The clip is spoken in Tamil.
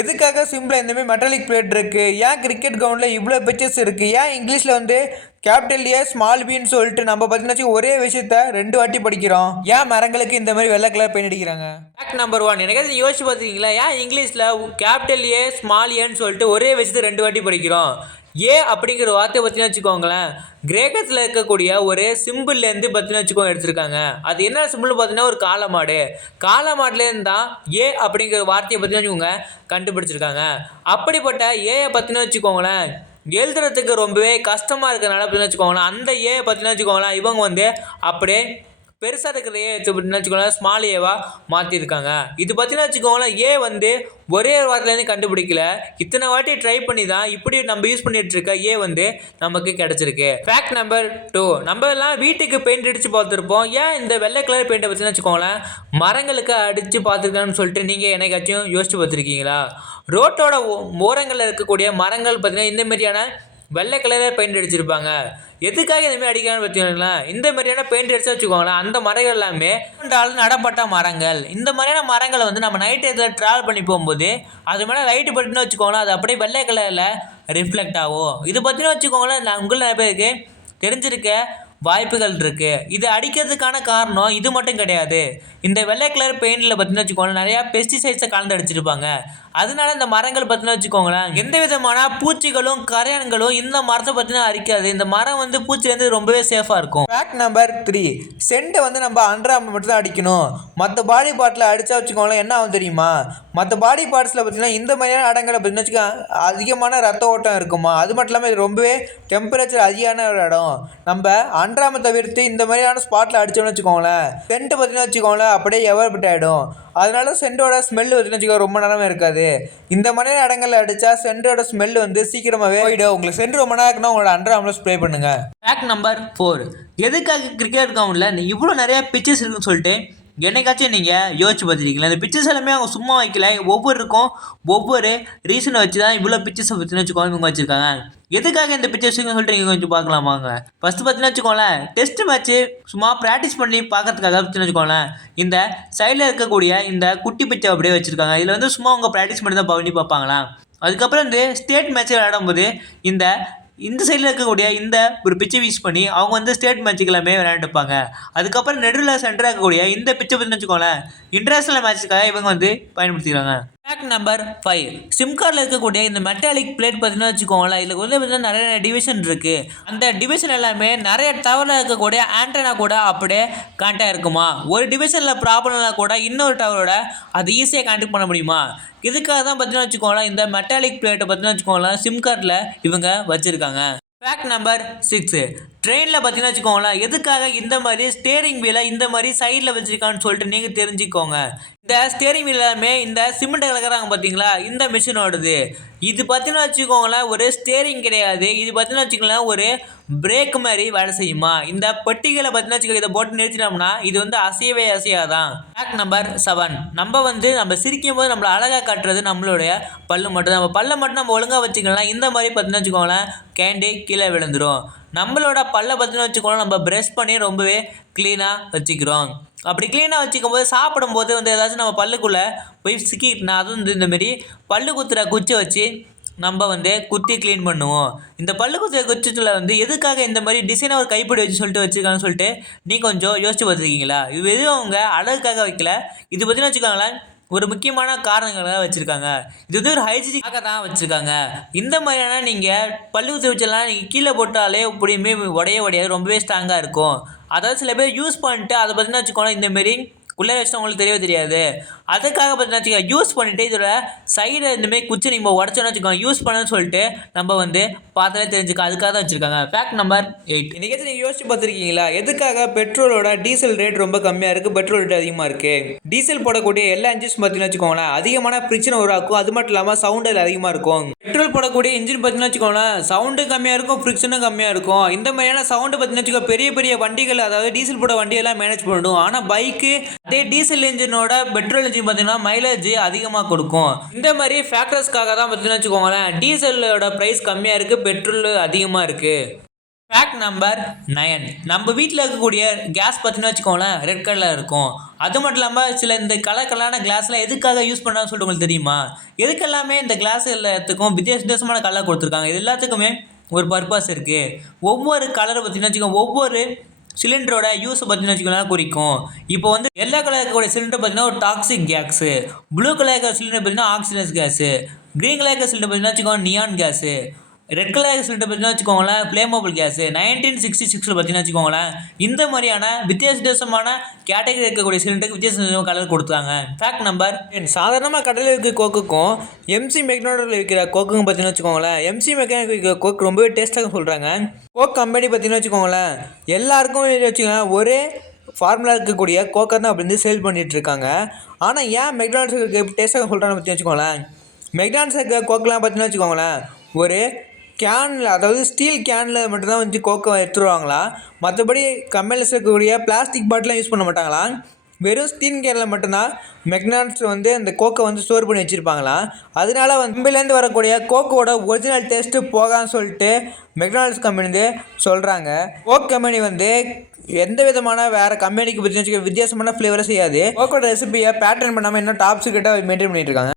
எதுக்காக சிம்பிளாக இந்தமாதிரி மெட்டாலிக் பிளேட் இருக்குது? ஏன் கிரிக்கெட் கிரவுண்டில் இவ்வளோ பிக்சர்ஸ் இருக்குது? ஏன் இங்கிலீஷில் வந்து கேபிட்டல் ஏ ஸ்மால் பின்னு சொல்லிட்டு நம்ம பார்த்தீங்கன்னா ஒரே விஷயத்த 2 வாட்டி படிக்கிறோம்? ஏன் மரங்களுக்கு இந்த மாதிரி வெள்ளை கலர் பெயிண்ட் அடிக்கிறாங்க? ஃபேக்ட் நம்பர் 1, எனக்கு யோசிச்சு பார்த்துருக்கீங்களா? ஏன் இங்கிலீஷில் கேபிட்டல் ஏ ஸ்மால் ஏன்னு சொல்லிட்டு ஒரே விஷயத்தை 2 வாட்டி படிக்கிறோம்? ஏ அப்படிங்கிற வார்த்தையை பற்றினா வச்சுக்கோங்களேன், கிரேக்கத்தில் இருக்கக்கூடிய ஒரு சிம்பிள்லேருந்து பற்றினா வச்சுக்கோங்க எடுத்திருக்காங்க. அது என்ன சிம்பிள் பார்த்தீங்கன்னா ஒரு காளமாடு. காளமாடுலேருந்து தான் ஏ அப்படிங்கிற வார்த்தையை பற்றினா வச்சுக்கோங்க கண்டுபிடிச்சிருக்காங்க. அப்படிப்பட்ட ஏயை பற்றினா வச்சுக்கோங்களேன் எழுதுறதுக்கு ரொம்பவே கஷ்டமாக இருக்கிறனால அப்படின்னு வச்சுக்கோங்களேன், அந்த ஏ பற்றினா வச்சுக்கோங்களேன் இவங்க வந்து அப்படியே பெருசாக இருக்கிற ஏ அப்படின்னு வச்சுக்கோங்களேன் ஸ்மால் ஏவாக மாற்றிருக்காங்க. இது பார்த்தீங்கன்னா வச்சுக்கோங்களேன் ஏ வந்து ஒரே ஒரு வாரத்துலேருந்து கண்டுபிடிக்கல, இத்தனை வாட்டி ட்ரை பண்ணி தான் இப்படி நம்ம யூஸ் பண்ணிட்டு இருக்க ஏ வந்து நமக்கு கிடைச்சிருக்கு. ஃபேக்ட் நம்பர் 2, நம்ம எல்லாம் வீட்டுக்கு பெயிண்ட் அடித்து பார்த்துருப்போம். ஏன் இந்த வெள்ளை கலர் பெயிண்டை பற்றினா வச்சுக்கோங்களேன் மரங்களுக்கு அடித்து பார்த்துருக்கான்னு சொல்லிட்டு நீங்கள் என்னைக்காச்சும் யோசிச்சு பார்த்துருக்கீங்களா? ரோட்டோட ஓரங்களில் இருக்கக்கூடிய மரங்கள் பார்த்தீங்கன்னா இந்த மாதிரியான வெள்ளை கலரில் பெயிண்ட் அடிச்சிருப்பாங்க. எதுக்காக இந்தமாதிரி அடிக்கிறான்னு பார்த்தீங்கன்னா இந்த மாதிரியான பெயிண்ட் அடிச்சா வச்சுக்கோங்களேன் அந்த மரங்கள் எல்லாமே நடப்பட்ட மரங்கள். இந்த மாதிரியான மரங்களை வந்து நம்ம நைட் இதில் ட்ராவல் பண்ணி போகும்போது அது மேலே லைட்டு பட்டுன்னு வச்சுக்கோங்களேன் அது அப்படியே வெள்ளை கலரில் ரிஃப்ளெக்ட் ஆகும். இது பற்றின வச்சுக்கோங்களேன் நான் உங்களை நிறைய பேருக்கு தெரிஞ்சிருக்க வாய்ப்புகள் இருக்குது. இது அடிக்கிறதுக்கான காரணம் இது மட்டும் கிடையாது. இந்த வெள்ளை கலர் பெயிண்டில் பார்த்தீங்கன்னா வச்சுக்கோங்களேன் நிறையா பெஸ்டிசைட்ஸை கலந்து அடிச்சிருப்பாங்க. அதனால இந்த மரங்கள் பார்த்தீங்கன்னா வச்சுக்கோங்களேன் எந்த விதமான பூச்சிகளும் கரையான்களும் இந்த மரத்தை பார்த்தீங்கன்னா அரிக்காது. இந்த மரம் வந்து பூச்சிலேருந்து ரொம்பவே சேஃபாக இருக்கும். ஃபேக்ட் நம்பர் 3, சென்ட்டை வந்து நம்ம அண்டராம் மட்டும் தான் அடிக்கணும். மற்ற பாடி பார்ட்டில் அடித்தா வச்சுக்கோங்களேன் என்ன ஆகும் தெரியுமா? மற்ற பாடி பார்ட்ஸில் பார்த்தீங்கன்னா இந்த மாதிரியான இடங்களை பார்த்தீங்கன்னா வச்சுக்கோங்க அதிகமான ரத்த ஓட்டம் இருக்குமா. அது மட்டும் இல்லாமல் இது ரொம்பவே டெம்பரேச்சர் அதிகமான ஒரு இடம். நம்ம அண்டராமை தவிர்த்து இந்த மாதிரியான ஸ்பாட்டில் அடித்தோம்னு வச்சுக்கோங்களேன் சென்ட்டு பார்த்தீங்கன்னா வச்சுக்கோங்களேன் அப்படியே எவர்பிட் ஆகிடும். அதனால சென்டோட ஸ்மெல் பார்த்தீங்கன்னா வச்சுக்கோ ரொம்ப நேரமே இருக்காது. இந்த மாதிரியான இடங்களில் அடித்தா சென்டோட ஸ்மெல் வந்து சீக்கிரமாகவே போயிடும். உங்களுக்கு சென்ட் ரொம்ப நேரம் இருக்குன்னா உங்களோட அண்டராமில் ஸ்ப்ரே பண்ணுங்க. ஃபேக்ட் நம்பர் 4, எதுக்காக கிரிக்கெட் கிரவுண்டில் இவ்வளோ நிறையா பிச்சர்ஸ் இருக்குன்னு சொல்லிட்டு என்னைக்காச்சும் நீங்கள் யோசிச்சு பார்த்துருக்கீங்களா? இந்த பிக்சர்ஸ் எல்லாமே அவங்க சும்மா வைக்கல, ஒவ்வொருக்கும் ஒவ்வொரு ரீசனை வச்சு தான் இவ்வளோ பிக்சர்ஸை பற்றினு வச்சுக்கோங்க இவங்க வச்சுருக்காங்க. எதுக்காக இந்த பிக்சர்ஸுன்னு சொல்லிட்டு நீங்கள் கொஞ்சம் பார்க்கலாமாங்க? ஃபஸ்ட்டு பார்த்தீங்கன்னா வச்சுக்கோங்களேன் டெஸ்ட் மேட்ச்சு சும்மா ப்ராக்டிஸ் பண்ணி பார்க்கறதுக்காக பற்றினு வச்சுக்கோங்களேன் இந்த சைடில் இருக்கக்கூடிய இந்த குட்டி பிச்சை அப்படியே வச்சுருக்காங்க. இதில் வந்து சும்மா அவங்க ப்ராக்டிஸ் பண்ணி தான் பண்ணி பார்ப்பாங்களா. அதுக்கப்புறம் இந்த ஸ்டேட் மேட்ச்சு விளையாடும்போது இந்த சைடில் இருக்கக்கூடிய இந்த ஒரு பிச்சை யூஸ் பண்ணி அவங்க வந்து ஸ்டேட் மேட்சுக்கு எல்லாமே விளையாண்டுப்பாங்க. அதுக்கப்புறம் நெடுவில் சென்டராக இருக்கக்கூடிய இந்த பிச்சை பற்றி வச்சுக்கோங்களேன் இன்டர்நேஷனல் மேட்சுக்காக இவங்க வந்து பயன்படுத்திக்கிறாங்க. ஃபேக்ட் நம்பர் 5, சிம் கார்டில் இருக்கக்கூடிய இந்த மெட்டாலிக் பிளேட் பார்த்தீங்கன்னா வச்சுக்கோங்களேன் இதில் வந்து பார்த்தீங்கன்னா நிறைய டிவிஷன் இருக்குது. அந்த டிவிஷன் எல்லாமே நிறைய டவரில் இருக்கக்கூடிய ஆண்டனா கூட அப்படியே கனெக்டாக இருக்குமா. ஒரு டிவிஷனில் ப்ராப்ளம்னா கூட இன்னொரு டவரோட அது ஈஸியாக கனெக்ட் பண்ண முடியுமா. இதுக்காக தான் பார்த்தீங்கன்னா வச்சுக்கோங்களேன் இந்த மெட்டாலிக் பிளேட்டை பார்த்தீங்கன்னா வச்சுக்கோங்களேன் சிம் கார்டில் இவங்க வச்சுருக்காங்க. ஃபேக்ட் நம்பர் 6, ட்ரெயினில் பார்த்தீங்கன்னா வச்சுக்கோங்களேன் எதுக்காக இந்த மாதிரி ஸ்டேரிங் வீலை இந்த மாதிரி சைடில் வச்சுருக்கான்னு சொல்லிட்டு நீங்கள் தெரிஞ்சுக்கோங்க. இந்த ஸ்டேரிங் வீல் எல்லாமே இந்த சிமெண்ட் கலக்கிறாங்க பார்த்தீங்களா இந்த மிஷினோடது. இது பார்த்தீங்கன்னா வச்சுக்கோங்களேன் ஒரு ஸ்டேரிங் கிடையாது. இது பார்த்தீங்கன்னா வச்சுக்கோங்களேன் ஒரு பிரேக் மாதிரி வேலை செய்யுமா. இந்த பெட்டிகளை பார்த்தீங்கன்னா வச்சுக்கோங்க இதை போட்டு நிறுத்தினோம்னா இது வந்து அசையவே அசையாதான். ஃபேக்ட் நம்பர் 7, நம்ம சிரிக்கும் போது நம்மளை அழகாக காட்டுறது நம்மளுடைய பல்லு மட்டும். நம்ம பல்லை மட்டும் நம்ம ஒழுங்காக வச்சுக்கலாம் இந்த மாதிரி பார்த்தீங்கன்னா வச்சுக்கோங்களேன் கேண்டி கீழே விழுந்துடும். நம்மளோட பல்லை பார்த்தீங்கன்னா வச்சுக்கோங்களேன் நம்ம ப்ரஷ் பண்ணி ரொம்பவே க்ளீனாக வச்சுக்கிறோம். அப்படி க்ளீனாக வச்சுக்கும் போது சாப்பிடும்போது வந்து ஏதாச்சும் நம்ம பல்லுக்குள்ளே போய் சிக்கிட்டுனா அதுவும் வந்து இந்தமாரி பல்லு குத்துற குச்சி வச்சு நம்ம வந்து குத்தி க்ளீன் பண்ணுவோம். இந்த பல்லு குத்துற குச்சியில் வந்து எதுக்காக இந்த மாதிரி டிசைனாக ஒரு கைப்பிடி வச்சு சொல்லிட்டு வச்சுருக்காங்கன்னு சொல்லிட்டு நீ கொஞ்சம் யோசிச்சு பார்த்துருக்கீங்களா? இது எதுவும் அவங்க அழகுக்காக வைக்கல, இது பற்றின வச்சுக்கோங்களேன் ஒரு முக்கியமான காரணங்களாக வச்சுருக்காங்க. இது வந்து ஒரு ஹைஜீனிக்காக தான் வச்சுருக்காங்க. இந்த மாதிரியான நீங்கள் பல்லு குத்தி வச்செல்லாம் நீங்கள் கீழே போட்டாலே இப்படியுமே உடையாது ரொம்பவே ஸ்ட்ராங்காக இருக்கும். அதாவது சில பேர் யூஸ் பண்ணிட்டு அதை பற்றினா வச்சுக்கோங்களேன் இந்தமாரி உள்ளே வச்சு அவங்களுக்கு தெரியவே தெரியாது. அதுக்காக பார்த்தீங்கன்னா வச்சுக்கோங்க யூஸ் பண்ணிவிட்டு இதோட சைடை இந்தமாரி குச்சி நீங்கள் உடச்சோன்னு வச்சுக்கோங்க யூஸ் பண்ணணும்னு சொல்லிட்டு நம்ம வந்து பார்த்தாலே தெரிஞ்சுக்க அதுக்காக தான் வச்சுருக்காங்க. ஃபேக்ட் நம்பர் 8, இன்றைக்கி நீங்கள் யோசிச்சு பார்த்துருக்கீங்களா எதுக்காக பெட்ரோலோட டீசல் ரேட் ரொம்ப கம்மியாக இருக்குது, பெட்ரோல் ரேட் அதிகமாக இருக்குது? டீசல் போடக்கூடிய எல்லா இன்ஜின்ஸ் பார்த்தீங்கன்னா வச்சுக்கோங்களேன் அதிகமான பிரச்சனை உருவாக்கும். அது மட்டும் இல்லாமல் சவுண்டு அதிகமாக இருக்கும். பெட்ரோல் போடக்கூடிய இன்ஜின் பார்த்தீங்கன்னா வச்சுக்கோங்களேன் சவுண்டு கம்மியாக இருக்கும், ஃப்ரிக்ஷனும் கம்மியாக இருக்கும். இந்த மாதிரியான சவுண்டு பார்த்தீங்கன்னா வச்சுக்கோ பெரிய பெரிய வண்டிகள் அதாவது டீசல் போட வண்டியெல்லாம் மேனேஜ் பண்ணணும். ஆனால் பைக்கு அதே டீசல் இன்ஜினோட பெட்ரோல் இன்ஜின் பார்த்தீங்கன்னா மைலேஜ் அதிகமாக கொடுக்கும். இந்த மாதிரி ஃபேக்டர்ஸ்க்காக தான் பார்த்தீங்கன்னா வச்சுக்கோங்களேன் டீசலோட ப்ரைஸ் கம்மியாக இருக்குது, பெட்ரோல் அதிகமாக இருக்குது. Fact number 9. நம்ம வீட்டில் இருக்கக்கூடிய கேஸ் பார்த்தீங்கன்னா வச்சுக்கோங்களேன் ரெட் கலரில் இருக்கும். அது மட்டும் இல்லாமல் சில இந்த கலரான கிளாஸ்லாம் எதுக்காக யூஸ் பண்ணான்னு சொல்லிட்டு உங்களுக்கு தெரியுமா? எதுக்கெல்லாமே இந்த கிளாஸ் எல்லாத்துக்கும் வித்தியாசமான கலர் கொடுத்துருக்காங்க. இது எல்லாத்துக்குமே ஒரு பர்பஸ் இருக்குது. ஒவ்வொரு கலரை பார்த்தீங்கன்னா வச்சுக்கோங்க ஒவ்வொரு சிலிண்டரோட யூஸை பார்த்தீங்கன்னா வச்சுக்கோங்களேன் குறிக்கும். இப்போ வந்து எல்லோ கலர் இருக்கக்கூடிய சிலிண்டர் பார்த்தீங்கன்னா ஒரு டாக்ஸிக் கேஸு, ப்ளூ கலர் இருக்கிற சிலிண்டர் பார்த்தீங்கன்னா ஆக்சிஜன் கேஸு, க்ரீன் கலர் இருக்கிற சிலிண்டர் பார்த்தீங்கன்னா வச்சுக்கோங்க neon gas, red colour cylinder பார்த்தீங்கன்னா வச்சுக்கோங்களேன் ஃப்ளேமபிள் கேஸு. 1966 பார்த்தீங்கன்னா வச்சுக்கோங்களேன் இந்த மாதிரியான வித்தியாசமான கேட்டகரி இருக்கக்கூடிய சிலிண்டருக்கு வித்தியாச கலர் கொடுத்தாங்க. Fact number 10. சாதாரணமாக கடையில் இருக்கிற கோக்குக்கும் எம்சி மெக்னாடரில் விற்கிற கோக்குக்கும் பார்த்தீங்கன்னா வச்சுக்கோங்களேன் எம்சி மெக்னானிக் விற்கிற கோக் ரொம்பவே டேஸ்ட்டாக சொல்கிறாங்க. கோக் கம்பெனி பார்த்தீங்கன்னா வச்சுக்கோங்களேன் எல்லாருக்கும் வச்சுக்கோங்க ஒரே ஃபார்முலா இருக்கக்கூடிய கோக்கை தான் அப்படி வந்து சேல் பண்ணிகிட்டு இருக்காங்க. ஆனால் ஏன் மெக்டானல்ஸ் இருக்க டேஸ்ட்டாக சொல்கிறாங்க பற்றி வச்சுக்கோங்களேன் மெக்டானல்ஸ் இருக்க கோக்கெலாம் பார்த்தீங்கன்னா வச்சுக்கோங்களேன் ஒரு கேனில் அதாவது ஸ்டீல் கேனில் மட்டும்தான் வந்து கோக்கை எடுத்துருவாங்களா. மற்றபடி கம்பெனியில் இருக்கக்கூடிய பிளாஸ்டிக் பாட்டிலாம் யூஸ் பண்ண மாட்டாங்களா. வெறும் ஸ்டீல் கேனில் மட்டும்தான் மெக்டானல்ஸ் வந்து அந்த கோக்கை வந்து ஸ்டோர் பண்ணி வச்சுருப்பாங்களா. அதனால வந்து கம்பெனிலேருந்து வரக்கூடிய கோக்கோட ஒரிஜினல் டேஸ்ட்டு போகான்னு சொல்லிட்டு மெக்டானல்ஸ் கம்பெனி வந்து சொல்கிறாங்க. கோக் கம்பெனி வந்து எந்த விதமான வேறு கம்பெனிக்கு பற்றி வித்தியாசமான ஃப்ளேவரை செய்யாது. கோக்கோட ரெசிபியை பேட்டர்ன் பண்ணாமல் இன்னும் டாப் சீக்ரெட்டாக மெயின்டைன் பண்ணிட்டு இருக்காங்க.